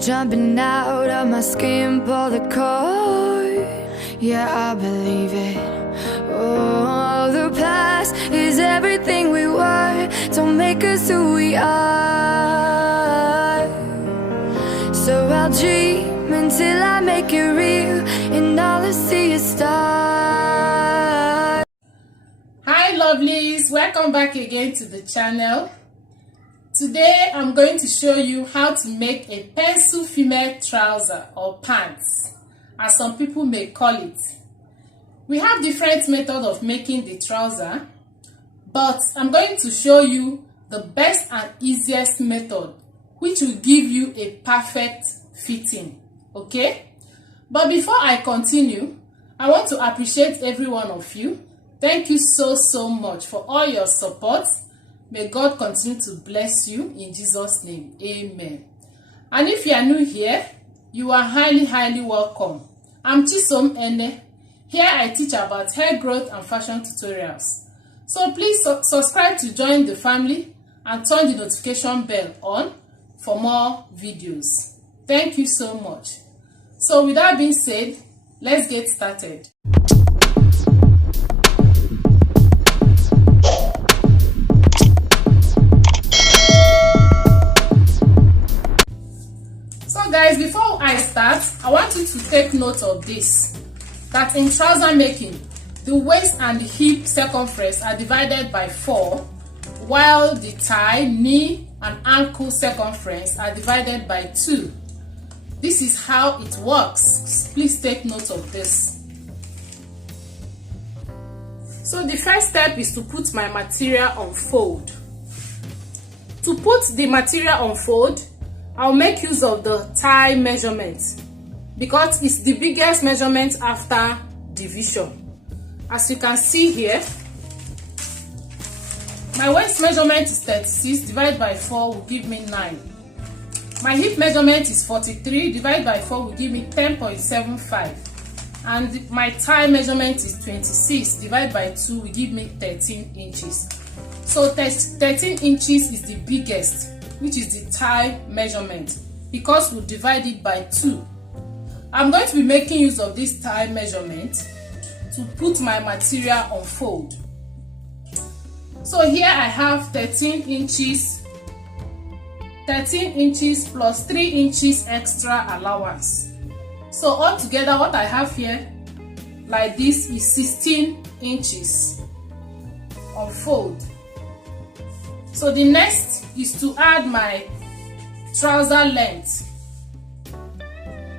jumping out of my skin, pull the cord. Yeah, I believe it. Oh, the past is everything we were. Don't make us who we are. So I'll dream until I make it real, and all I see is stars. Hi lovelies, welcome back again to the channel. Today I'm going to show you how to make a pencil female trouser or pants, as some people may call it. We have different methods of making the trouser, but I'm going to show you the best and easiest method which will give you a perfect fitting. Okay, but before I continue, I want to appreciate every one of you. Thank you so much for all your support. May God continue to bless you in Jesus' name. Amen. And if you are new here, you are highly welcome. I'm Chisom Ene. Here I teach about hair growth and fashion tutorials. So please subscribe to join the family and turn the notification bell on for more videos. Thank you so much. So with that being said, let's get started. So guys, before I start, I want you to take note of this, that in trouser making, the waist and the hip circumference are divided by 4, while the thigh, knee and ankle circumference are divided by 2. This is how it works. Please take note of this. So the first step is to put my material on fold. To put the material on fold, I'll make use of the thigh measurement because it's the biggest measurement after division. As you can see here, my waist measurement is 36, divided by 4 will give me 9. My hip measurement is 43, divided by 4 will give me 10.75. And my thigh measurement is 26, divided by 2 will give me 13 inches. So 13 inches is the biggest, which is the thigh measurement, because we'll divide it by 2. I'm going to be making use of this thigh measurement to put my material on fold. So here I have 13 inches plus 3 inches extra allowance. So altogether what I have here like this is 16 inches on fold. So the next is to add my trouser length.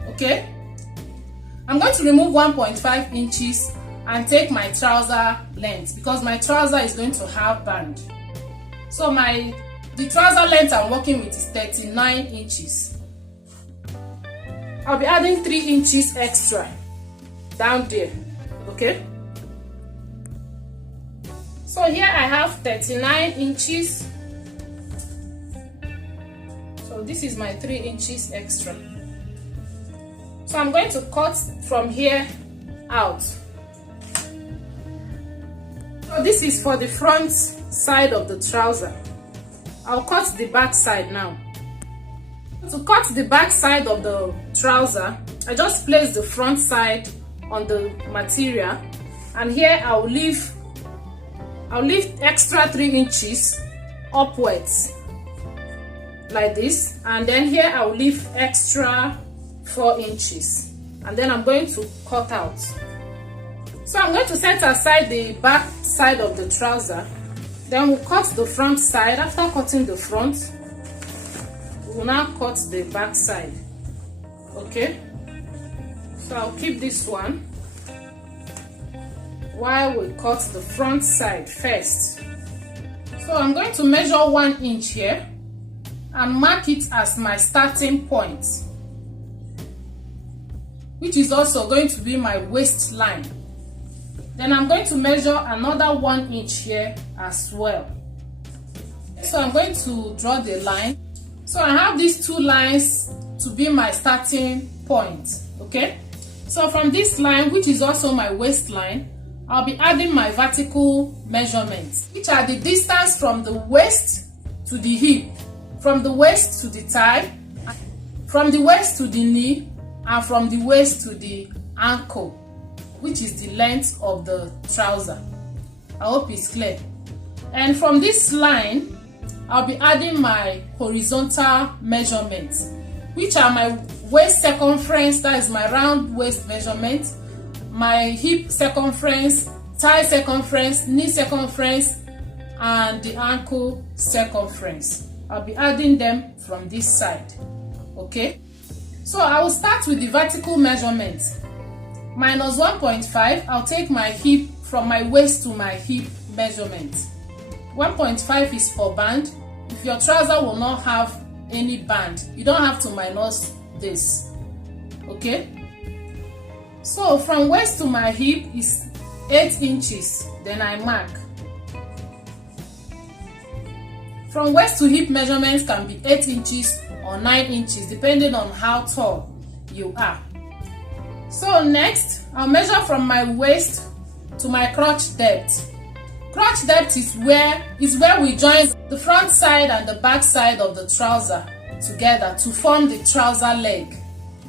Okay, I'm going to remove 1.5 inches and take my trouser length because my trouser is going to have band. So the trouser length I'm working with is 39 inches. I'll be adding 3 inches extra down there. Okay, so here I have 39 inches. So this is my 3 inches extra. So I'm going to cut from here out. So this is for the front side of the trouser. I'll cut the back side now. To cut the back side of the trouser, I just place the front side on the material, and here I'll leave extra 3 inches upwards like this, and then here I'll leave extra 4 inches, and then I'm going to cut out. So I'm going to set aside the back side of the trouser, then we'll cut the front side. After cutting the front, we'll now cut the back side. Okay, so I'll keep this one while we cut the front side first. So I'm going to measure 1 inch here and mark it as my starting point, which is also going to be my waistline. Then I'm going to measure another 1 inch here as well. So I'm going to draw the line. So I have these 2 lines to be my starting point. Okay, so from this line, which is also my waistline, I'll be adding my vertical measurements, which are the distance from the waist to the hip, from the waist to the thigh, from the waist to the knee and from the waist to the ankle, which is the length of the trouser. I hope it's clear. And from this line, I'll be adding my horizontal measurements, which are my waist circumference, that is my round waist measurement, my hip circumference, thigh circumference, knee circumference, and the ankle circumference. I'll be adding them from this side. Okay, so I will start with the vertical measurement. Minus 1.5, I'll take my hip from my waist to my hip measurement. 1.5 is for band. If your trouser will not have any band, you don't have to minus this. Okay, so from waist to my hip is 8 inches, then I mark. From waist to hip measurements can be 8 inches or 9 inches depending on how tall you are. So next, I'll measure from my waist to my crotch depth. Crotch depth is where we join the front side and the back side of the trouser together to form the trouser leg.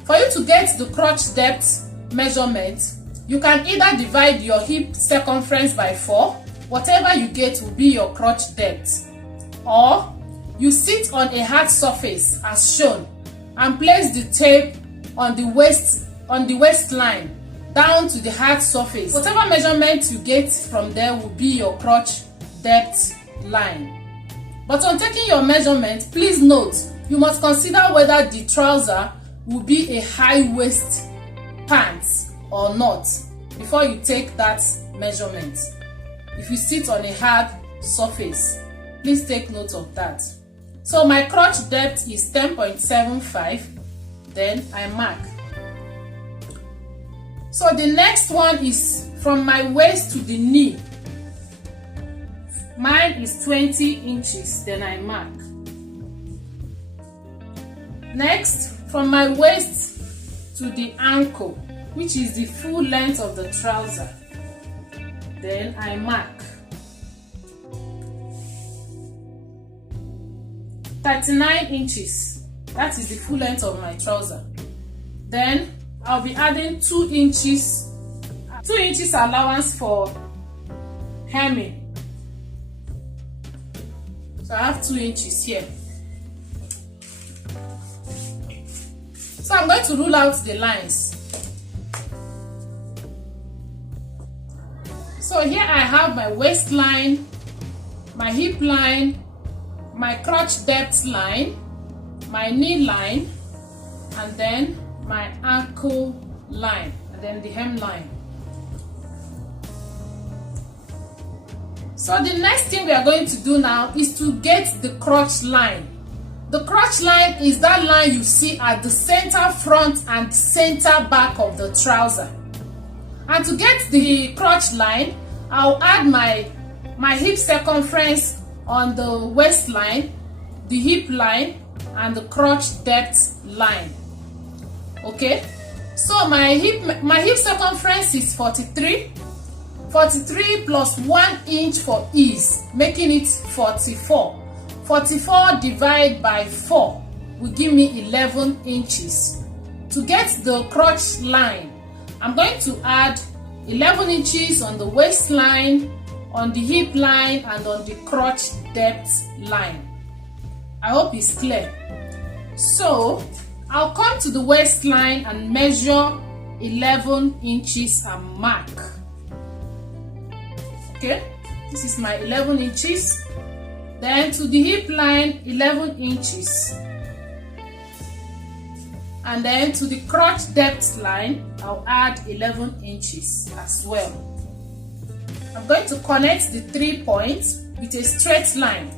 For you to get the crotch depth measurement, you can either divide your hip circumference by 4, whatever you get will be your crotch depth, or you sit on a hard surface as shown and place the tape on the waistline down to the hard surface. Whatever measurement you get from there will be your crotch depth line. But on taking your measurement, please note you must consider whether the trouser will be a high waist pants or not before you take that measurement. If you sit on a hard surface, please take note of that. So my crotch depth is 10.75, then I mark. So the next one is from my waist to the knee. Mine is 20 inches, then I mark. Next, from my waist to the ankle, which is the full length of the trouser, then I mark. 39 inches, that is the full length of my trouser. Then I'll be adding 2 inches allowance for hemming. So I have 2 inches here. So I'm going to rule out the lines. So here I have my waistline, my hip line, my crotch depth line, my knee line, and then my ankle line, and then the hem line. So the next thing we are going to do now is to get the crotch line. The crotch line is that line you see at the center front and center back of the trouser. And to get the crotch line, I'll add my hip circumference on the waistline, the hip line, and the crotch depth line. Okay, so my hip circumference is 43 plus 1 inch for ease, making it 44. 44 divided by 4 will give me 11 inches. To get the crotch line, I'm going to add 11 inches on the waistline, on the hip line, and on the crotch depth line. I hope it's clear. So I'll come to the waistline and measure 11 inches and mark. Okay, this is my 11 inches. Then to the hip line, 11 inches. And then to the crotch depth line, I'll add 11 inches as well. I'm going to connect the 3 points with a straight line.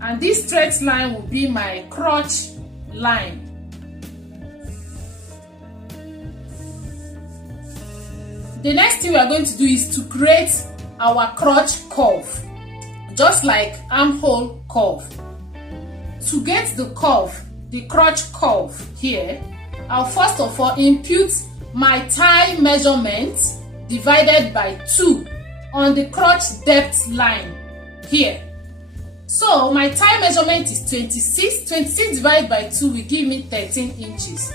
And this straight line will be my crotch line. The next thing we are going to do is to create our crotch curve, just like armhole curve. To get the curve, the crotch curve here, I'll first of all impute my thigh measurement divided by 2 on the crotch depth line here. So my thigh measurement is 26. 26 divided by 2 will give me 13 inches.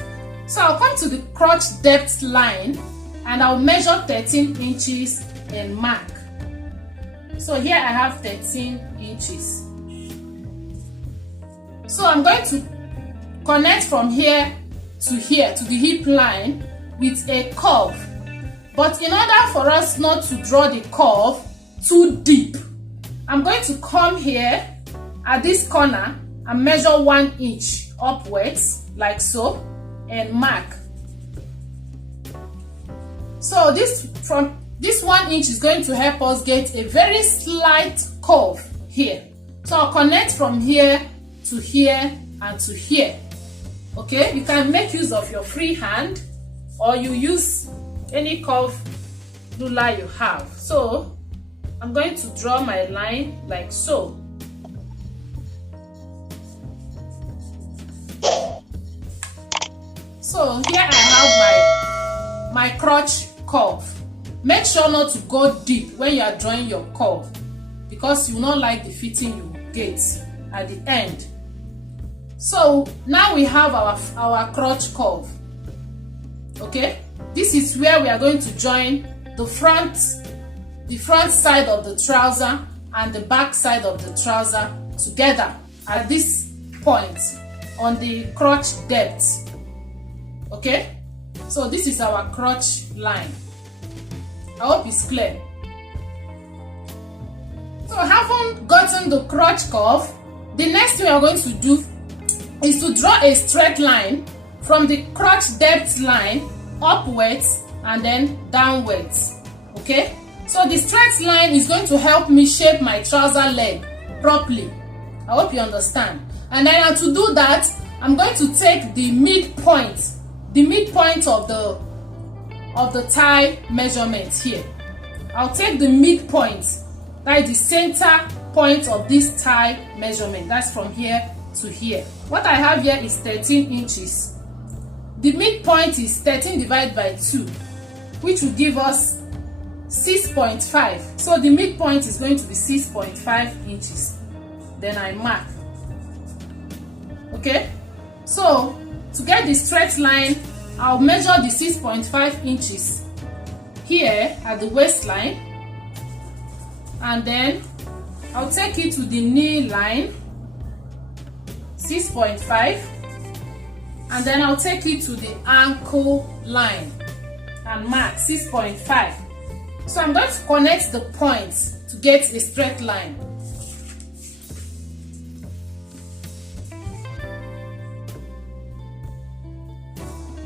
So I'll come to the crotch depth line and I'll measure 13 inches and mark. So here I have 13 inches. So I'm going to connect from here to the hip line with a curve. But in order for us not to draw the curve too deep, I'm going to come here at this corner and measure 1 inch upwards, like so, and mark. So this 1 inch is going to help us get a very slight curve here. So I'll connect from here to here and to here. Okay, you can make use of your free hand or you use any curve ruler you have. So I'm going to draw my line like so. So here I have my crotch curve. Make sure not to go deep when you are drawing your curve because you will not like the fitting you get at the end. So now we have our crotch curve. Okay, this is where we are going to join the front side of the trouser and the back side of the trouser together at this point on the crotch depth. Okay, so this is our crotch line. I hope it's clear. So having gotten the crotch curve, the next thing we are going to do is to draw a straight line from the crotch depth line upwards and then downwards. Okay, so the straight line is going to help me shape my trouser leg properly. I hope you understand. And then to do that, I'm going to take the midpoint of the thigh measurement here. I'll take the midpoint, that is the center point of this thigh measurement. That's from here to here. What I have here is 13 inches. The midpoint is 13 divided by 2, which will give us 6.5. So the midpoint is going to be 6.5 inches. Then I mark. Okay, so to get the straight line, I'll measure the 6.5 inches here at the waistline, and then I'll take it to the knee line, 6.5, and then I'll take it to the ankle line and mark 6.5. So I'm going to connect the points to get a straight line.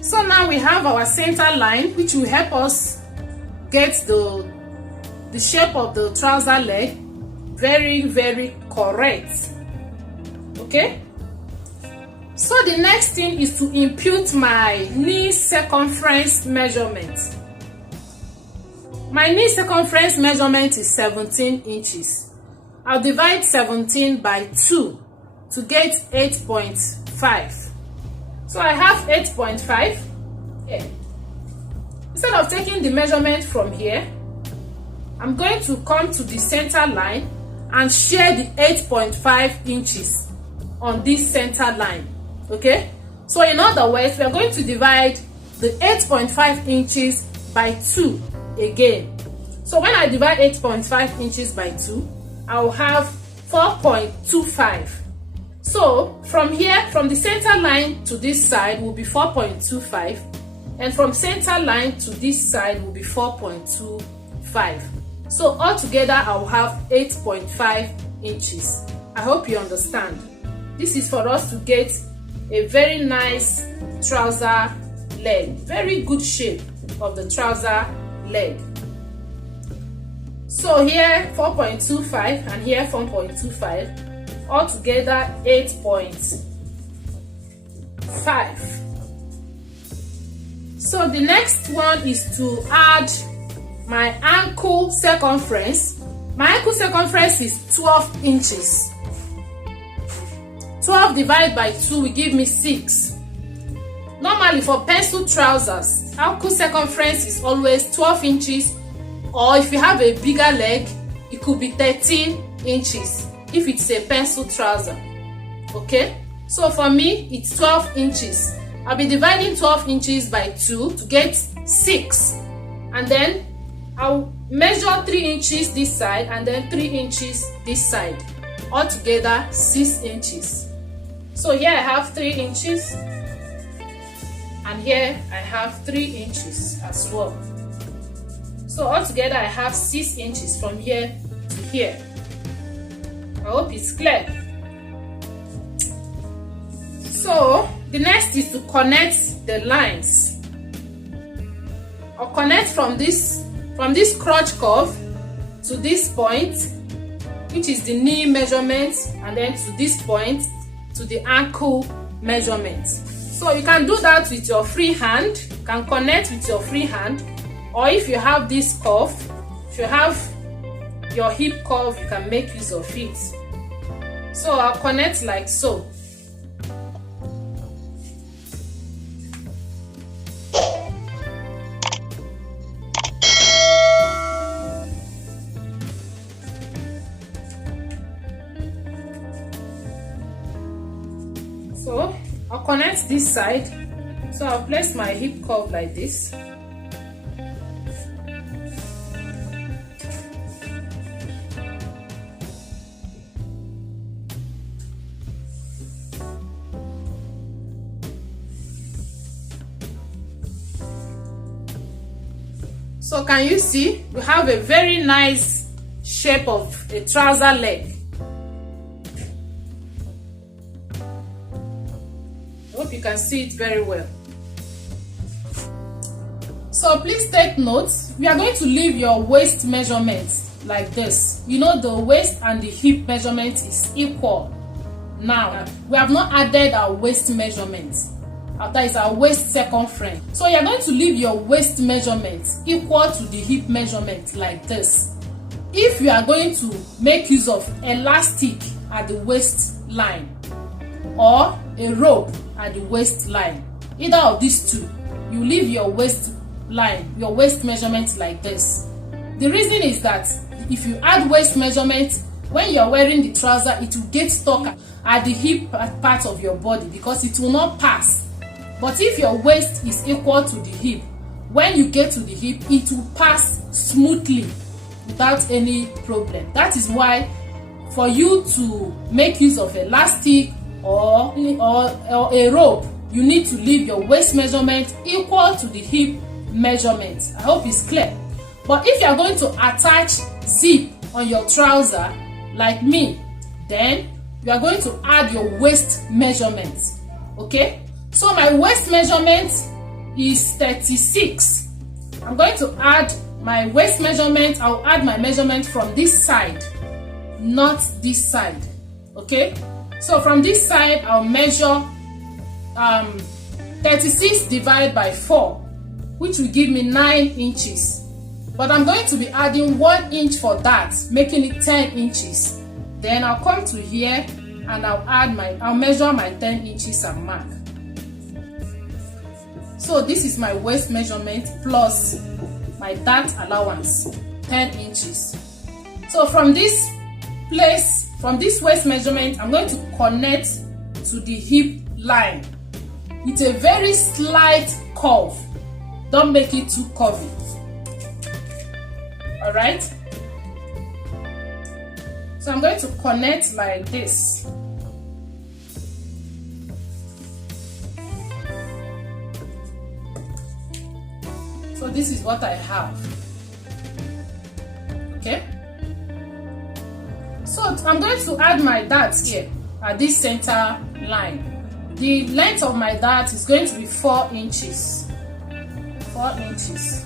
So now we have our center line, which will help us get the shape of the trouser leg very, very correct. Okay, so the next thing is to impute my knee circumference measurement. My knee circumference measurement is 17 inches. I'll divide 17 by 2 to get 8.5. So I have 8.5 here. Instead of taking the measurement from here, I'm going to come to the center line and share the 8.5 inches on this center line. Okay, so in other words, we are going to divide the 8.5 inches by 2 again. So when I divide 8.5 inches by 2, I will have 4.25. So from here, from the center line to this side will be 4.25, and from center line to this side will be 4.25. So altogether I will have 8.5 inches. I hope you understand. This is for us to get a very nice trouser leg, very good shape of the trouser leg. So here 4.25 and here 4.25. Altogether 8.5. So the next one is to add my ankle circumference. My ankle circumference is 12 inches. 12 divided by 2 will give me 6. Normally for pencil trousers, ankle circumference is always 12 inches, or if you have a bigger leg, it could be 13 inches. if it's a pencil trouser. Okay, so for me it's 12 inches. I'll be dividing 12 inches by 2 to get 6, and then I'll measure 3 inches this side and then 3 inches this side, altogether 6 inches. So here I have 3 inches, and here I have 3 inches as well. So altogether I have 6 inches from here to here. I hope it's clear. So the next is to connect the lines. I'll connect from this crotch curve to this point, which is the knee measurement, and then to this point to the ankle measurement. So you can do that with your free hand. You can connect with your free hand, or if you have this curve, if you have your hip curve, you can make use of it. So I'll connect like so. So I'll connect this side. So I'll place my hip curve like this. So can you see? We have a very nice shape of a trouser leg. Hope you can see it very well. So please take note, we are going to leave your waist measurement like this. You know, the waist and the hip measurement is equal. Now we have not added our waist measurement. That is our waist circumference. So you are going to leave your waist measurement equal to the hip measurement like this. If you are going to make use of elastic at the waistline or a rope at the waistline, either of these two, you leave your waistline, your waist measurement like this. The reason is that if you add waist measurement, when you're wearing the trouser, it will get stuck at the hip part of your body because it will not pass. But if your waist is equal to the hip, when you get to the hip, it will pass smoothly without any problem. That is why for you to make use of elastic or a rope, you need to leave your waist measurement equal to the hip measurement. I hope it's clear. But if you are going to attach zip on your trouser like me, then you are going to add your waist measurement. Okay, so my waist measurement is 36. I'm going to add my waist measurement. I'll add my measurement from this side, not this side. Okay, so from this side I'll measure 36 divided by 4, which will give me 9 inches. But I'm going to be adding 1 inch for that, making it 10 inches. Then I'll come to here and I'll measure my 10 inches and mark. So this is my waist measurement plus my dart allowance, 10 inches. So from this place, from this waist measurement, I'm going to connect to the hip line. It's a very slight curve. Don't make it too curvy. Alright? So I'm going to connect like this. So this is what I have. Okay? So I'm going to add my dart here at this center line. The length of my dart is going to be 4 inches. 4 inches.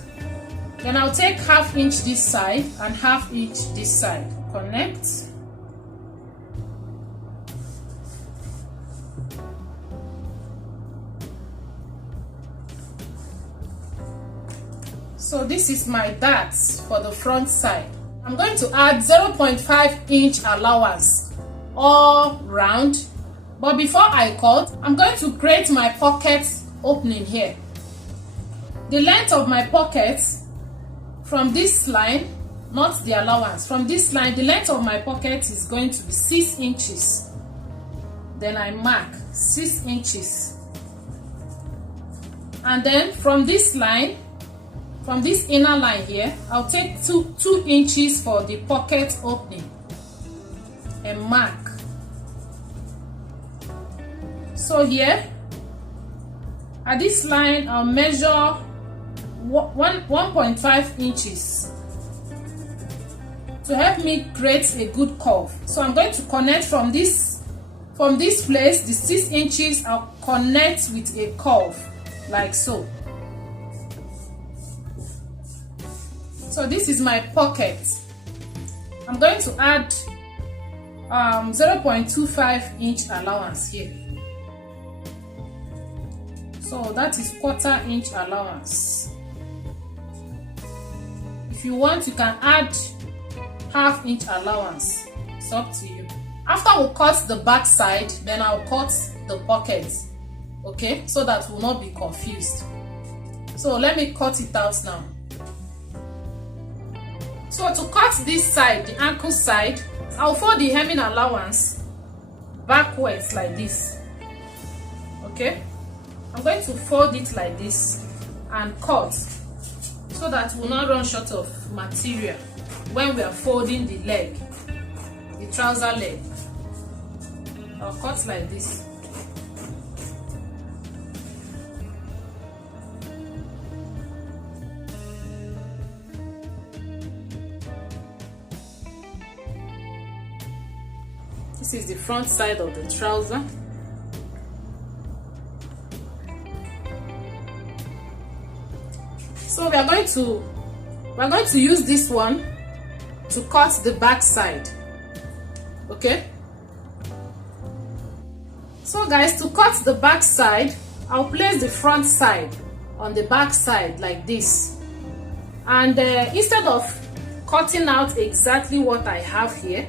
Then I'll take ½ inch this side and ½ inch this side. Connect. So this is my dart for the front side. I'm going to add 0.5 inch allowance all round. But before I cut, I'm going to create my pocket opening here. The length of my pocket from this line not the allowance. From this line, the length of my pocket is going to be 6 inches. Then I mark 6 inches. And then from this line, from this inner line here, I'll take 2 inches for the pocket opening and mark. So here, at this line, I'll measure 1.5 inches to help me create a good curve. So I'm going to connect from this place, the 6 inches, I'll connect with a curve like so. So this is my pocket. I'm going to add 0.25 inch allowance here. So that is 1/4 inch allowance. If you want, you can add 1/2 inch allowance. It's up to you. After we cut the back side, then I'll cut the pocket. Okay, so that we'll not be confused. So let me cut it out now. So to cut this side, the ankle side, I'll fold the hemming allowance backwards like this. Okay, I'm going to fold it like this and cut so that we'll not run short of material when we are folding the leg, the trouser leg. I'll cut like this. This is the front side of the trouser. So we are going to use this one to cut the back side. Okay? So guys, to cut the back side, I'll place the front side on the back side like this. And instead of cutting out exactly what I have here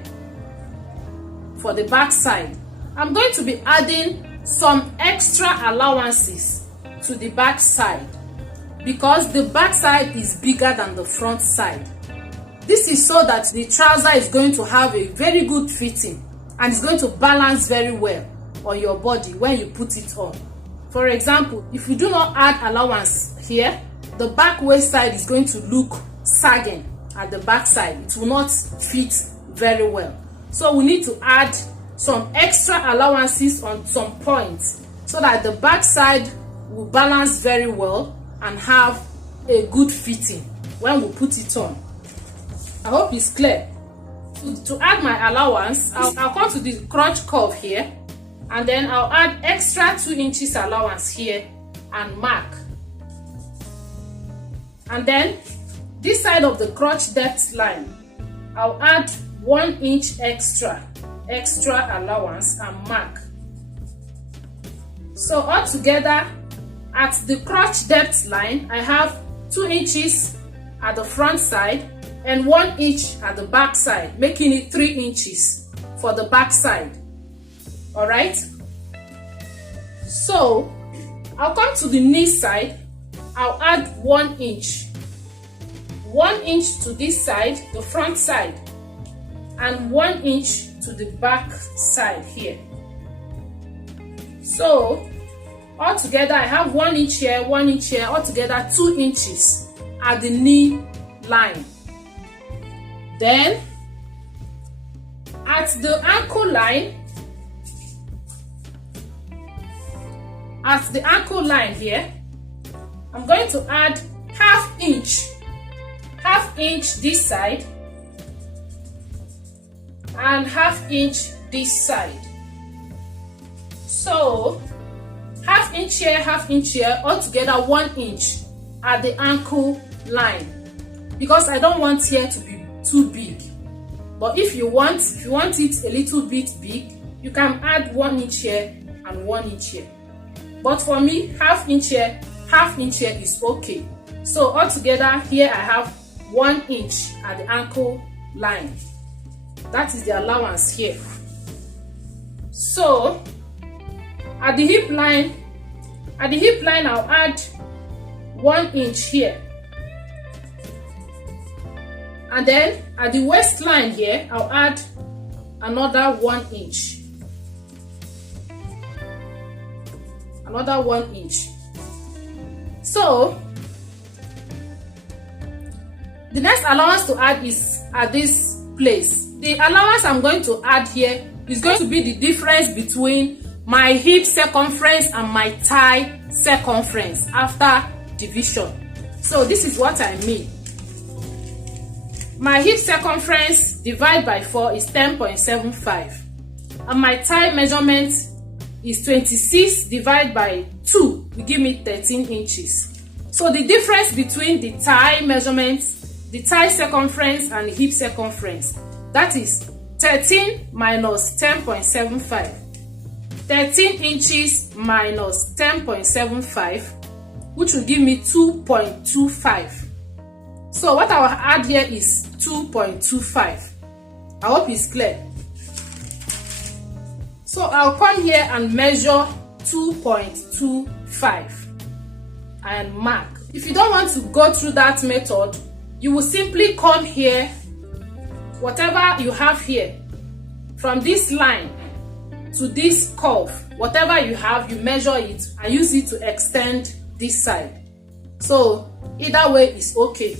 for the back side, I'm going to be adding some extra allowances to the back side because the back side is bigger than the front side. This is so that the trouser is going to have a very good fitting and it's going to balance very well on your body when you put it on. For example, if you do not add allowance here, the back waist side is going to look sagging at the back side. It will not fit very well. So we need to add some extra allowances on some points so that the back side will balance very well and have a good fitting when we put it on. I hope it's clear. To add my allowance, I'll come to the crotch curve here and then I'll add extra 2 inches allowance here and mark. And then this side of the crotch depth line, I'll add 1 inch extra allowance and mark. So altogether at the crotch depth line, I have 2 inches at the front side and 1 inch at the back side, making it 3 inches for the back side. All right. So I'll come to the knee side. I'll add 1 inch. 1 inch to this side, the front side, and 1 inch to the back side here. So altogether I have 1 inch here, 1 inch here, altogether 2 inches at the knee line. Then at the ankle line, here, I'm going to add half inch this side and half inch this side. So half inch here, altogether 1 inch at the ankle line, because I don't want here to be too big. But if you want it a little bit big, you can add 1 inch here and 1 inch here. But for me, half inch here is okay. So altogether here I have 1 inch at the ankle line. That is the allowance here. So at the hip line, I'll add 1 inch here And then at the waistline here, I'll add another 1 inch. Another 1 inch. So the next allowance to add is at this place. The allowance I'm going to add here is going to be the difference between my hip circumference and my thigh circumference after division. So this is what I mean. My hip circumference divided by 4 is 10.75, and my thigh measurement is 26 divided by 2 will give me 13 inches. So the difference between the thigh measurements, the thigh circumference and the hip circumference, that is 13 minus 10.75. 13 inches minus 10.75, which will give me 2.25. So what I will add here is 2.25. I hope it's clear. So I'll come here and measure 2.25 and mark. If you don't want to go through that method, you will simply come here, whatever you have here, from this line to this curve, whatever you have, you measure it and use it to extend this side. So either way is okay.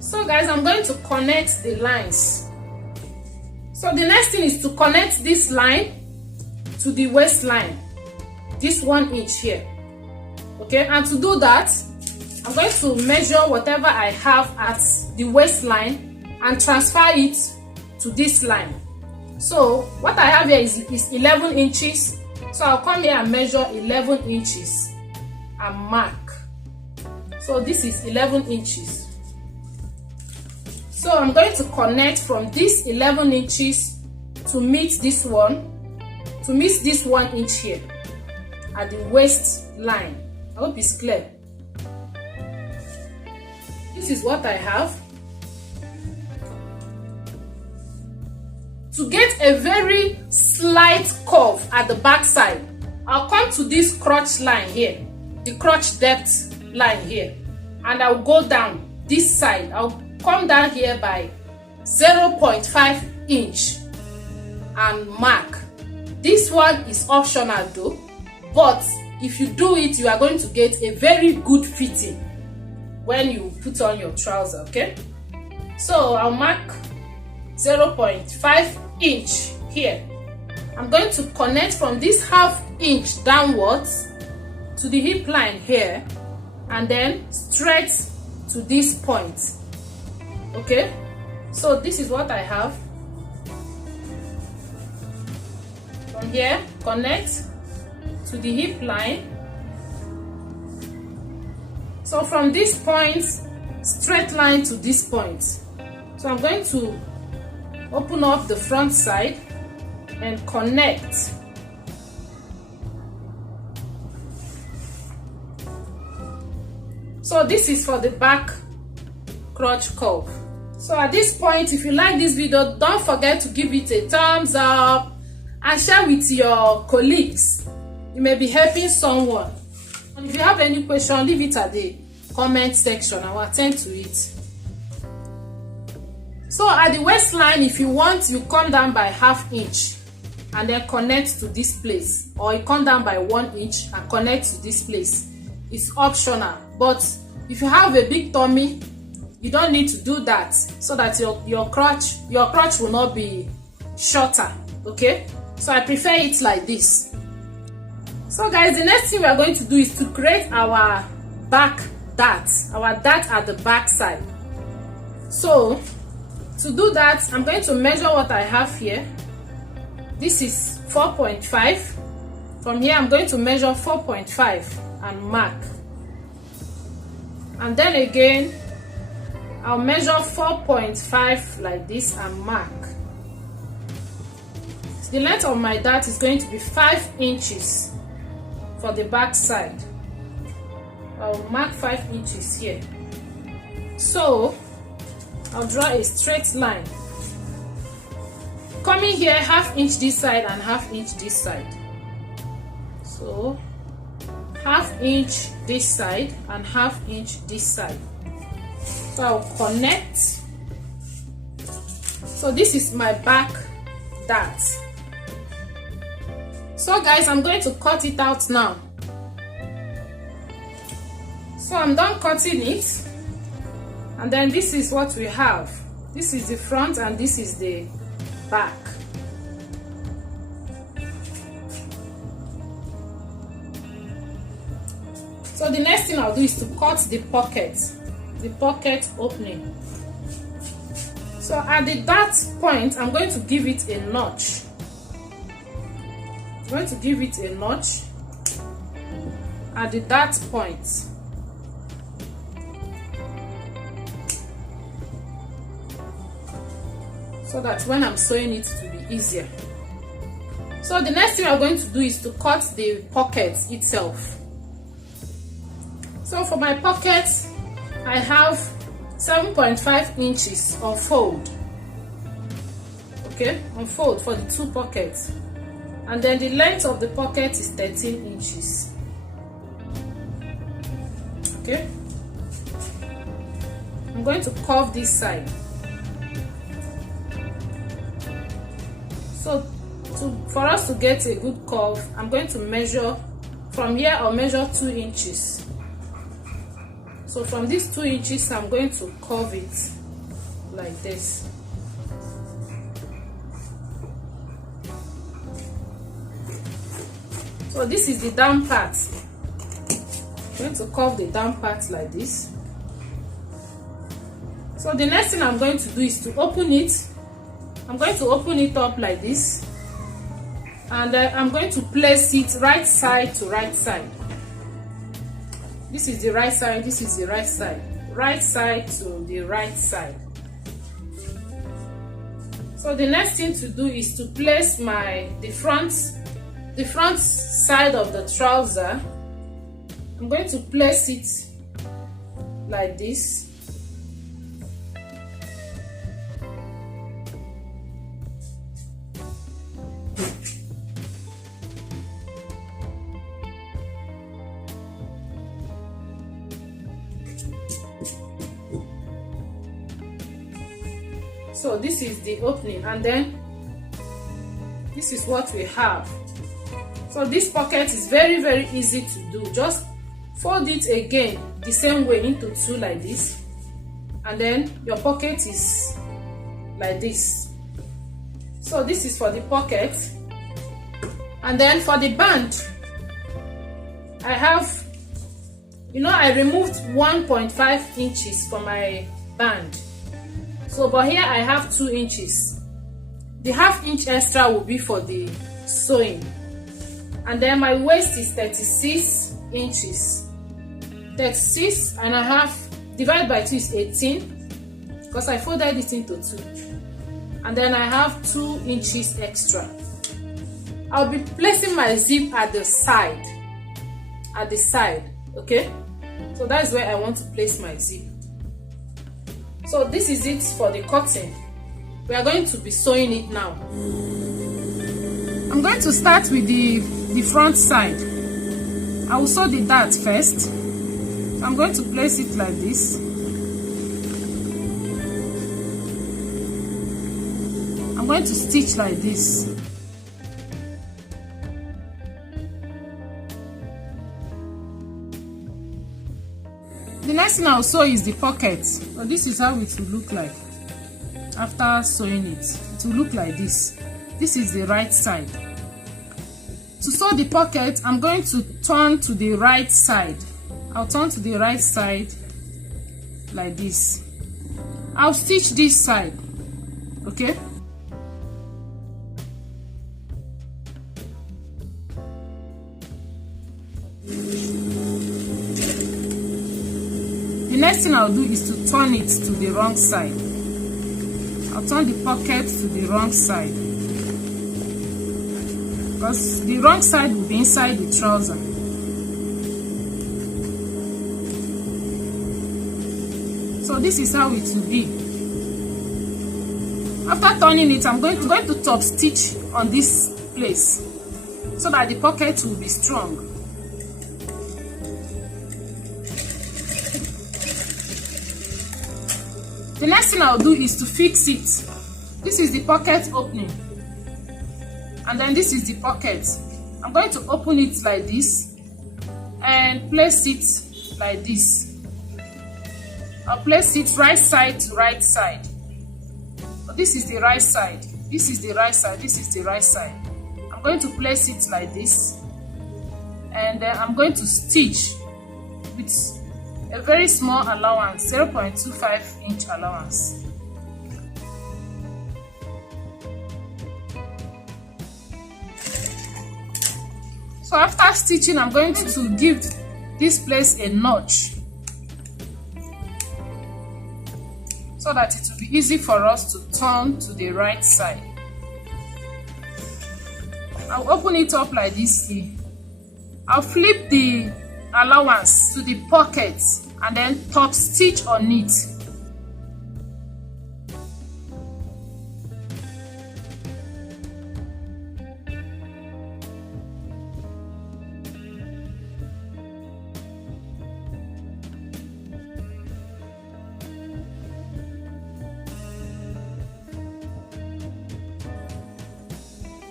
So guys, I'm going to connect the lines. So the next thing is to connect this line to the waistline, this 1 inch here. Okay, and to do that, I'm going to measure whatever I have at the waistline and transfer it to this line. So what I have here is 11 inches. So I'll come here and measure 11 inches and mark. So this is 11 inches. So I'm going to connect from this 11 inches to meet this one, to meet this 1 inch here at the waistline. I hope it's clear. This is what I have. To get a very slight curve at the back side, I'll come to this crotch line here, the crotch depth line here, and I'll go down this side. I'll come down here by 0.5 inch and mark. This one is optional though, but if you do it, you are going to get a very good fitting when you put on your trouser. Okay, so I'll mark 0.5 inch here. I'm going to connect from this ½ inch downwards to the hip line here and then straight to this point. Okay, so this is what I have. From here, connect to the hip line. So from this point, straight line to this point. So I'm going to open up the front side and connect. So this is for the back crotch curve. So at this point, if you like this video, don't forget to give it a thumbs up and share with your colleagues. You may be helping someone. And if you have any question, leave it at the comment section. I will attend to it. So at the waistline, if you want, you come down by ½ inch and then connect to this place, or you come down by 1 inch and connect to this place. It's optional, but if you have a big tummy, you don't need to do that, so that your crotch will not be shorter. Okay, so I prefer it like this. So guys, the next thing we are going to do is to create our back dart, at the back side. So to do that, I'm going to measure what I have here. This is 4.5. From here, I'm going to measure 4.5 and mark. And then again, I'll measure 4.5 like this and mark. The length of my dart is going to be 5 inches for the back side. I'll mark 5 inches here. So I'll draw a straight line. Coming here, ½ inch this side and ½ inch this side. So ½ inch this side and ½ inch this side. So I'll connect So this is my back dart. So guys, I'm going to cut it out now. So I'm done cutting it, and then this is what we have. This is the front and this is the back. So the next thing I'll do is to cut the pocket opening. So at the dart point, I'm going to give it a notch. I'm going to give it a notch at the dart point. So that when I'm sewing it will be easier. So the next thing I'm going to do is to cut the pocket itself. So for my pocket, I have 7.5 inches on fold. Okay, on fold for the two pockets. And then the length of the pocket is 13 inches. Okay. I'm going to curve this side. So for us to get a good curve, I'm going to measure from here. I'll measure 2 inches. So from these 2 inches, I'm going to curve it like this. So this is the down part. I'm going to curve the down part like this. So the next thing I'm going to do is to open it. I'm going to open it up like this, and I'm going to place it right side to right side. This is the right side, this is the right side. Right side to the right side. So the next thing to do is to place the front side of the trouser. I'm going to place it like this. So this is the opening, and then this is what we have. So this pocket is very, very easy to do. Just fold it again the same way into two like this, and then your pocket is like this. So this is for the pocket, and then for the band, I have, I removed 1.5 inches for my band. So but here I have 2 inches. The ½ inch extra will be for the sewing, and then my waist is 36 inches. 36 and a half divided by 2 is 18, because I folded it into 2, and then I have 2 inches extra. I'll be placing my zip at the side, okay? So that's where I want to place my zip. So this is it for the cutting. We are going to be sewing it now. I'm going to start with the front side. I will sew the dart first. I'm going to place it like this. I'm going to stitch like this. The next thing I'll sew is the pocket. So this is how it will look like after sewing it. It will look like this. This is the right side. To sew the pocket, I'm going to turn to the right side. I'll turn to the right side like this. I'll stitch this side, okay? The next thing I'll do is to turn it to the wrong side. I'll turn the pocket to the wrong side, because the wrong side will be inside the trouser. So this is how it will be. After turning it, I'm going to top stitch on this place so that the pocket will be strong. The next thing I'll do is to fix it. This is the pocket opening, and then this is the pocket. I'm going to open it like this and place it like this. I'll place it right side to right side. So this is the right side, this is the right side, this is the right side. I'm going to place it like this, and then I'm going to stitch with a very small allowance, 0.25 inch allowance. So after stitching, I'm going to give this place a notch so that it will be easy for us to turn to the right side. I'll open it up like this. I'll flip the allowance to the pocket and then top stitch on it.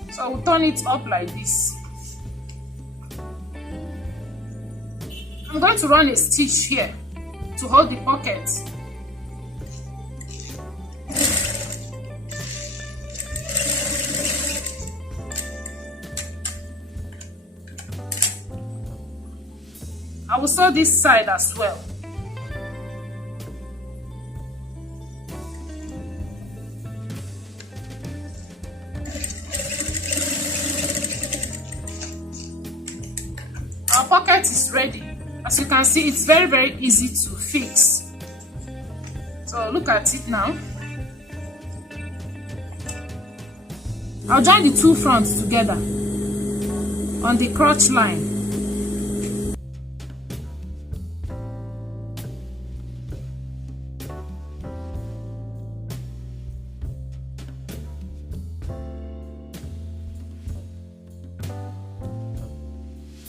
So we'll turn it up like this. I'm going to run a stitch here to hold the pocket. I will sew this side as well. Our pocket is ready. As you can see, it's very easy to fix. So look at it now. I'll join the two fronts together on the crotch line.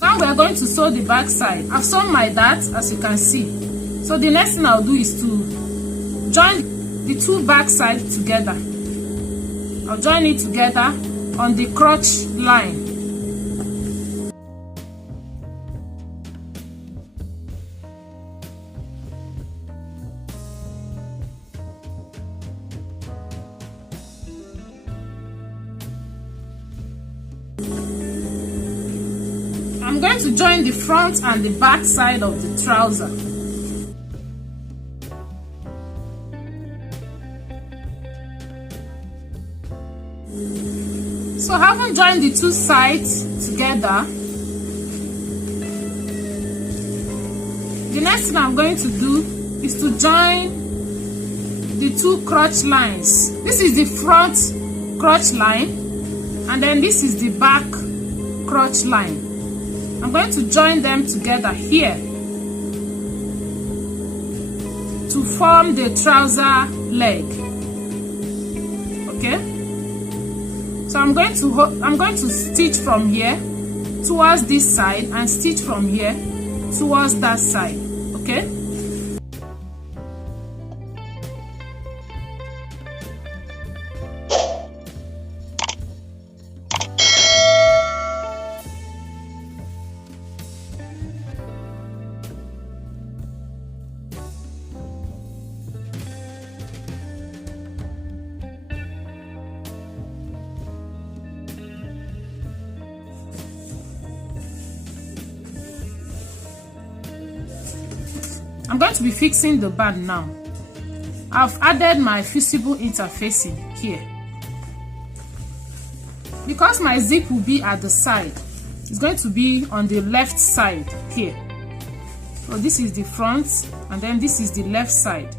Now we are going to sew the back side. I've sewn my dart, as you can see. So the next thing I'll do is to join the two back sides together. I'll join it together on the crotch line. I'm going to join the front and the back side of the trouser. So having joined the two sides together, the next thing I'm going to do is to join the two crotch lines. This is the front crotch line, and then this is the back crotch line. I'm going to join them together here to form the trouser leg. Okay? So I'm going to stitch from here towards this side and stitch from here towards that side. Okay? I'm going to be fixing the band now. I've added my fusible interfacing here. Because my zip will be at the side, it's going to be on the left side here. So this is the front, and then this is the left side.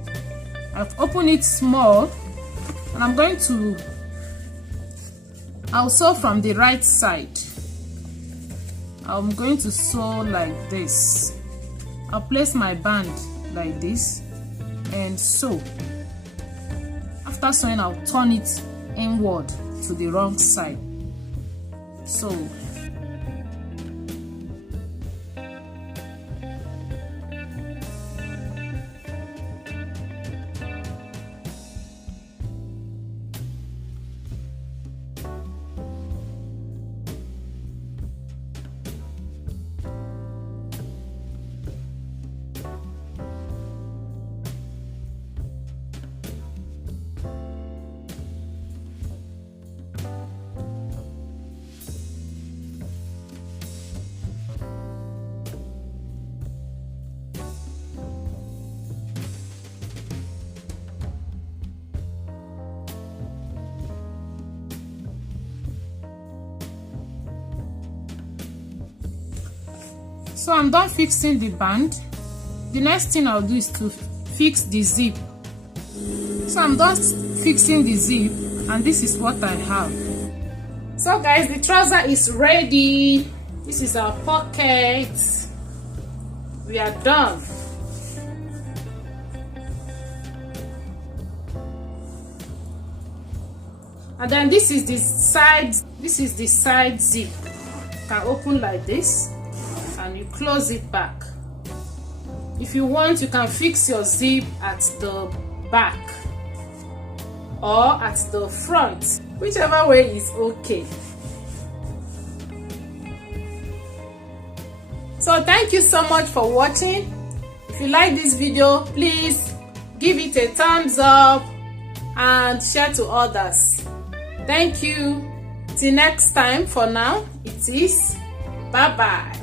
I've opened it small, and I'll sew from the right side. I'm going to sew like this. I'll place my band like this and sew. After sewing, I'll turn it inward to the wrong side. So So I'm done fixing the band. The next thing I'll do is to fix the zip. So I'm done fixing the zip, and this is what I have. So guys, the trouser is ready. This is our pocket. We are done. And then this is the side zip. You can open like this and you close it back. If you want, you can fix your zip at the back or at the front, whichever way is okay. So thank you so much for watching. If you like this video, please give it a thumbs up and share to others. Thank you. Till next time, for now, it is bye bye.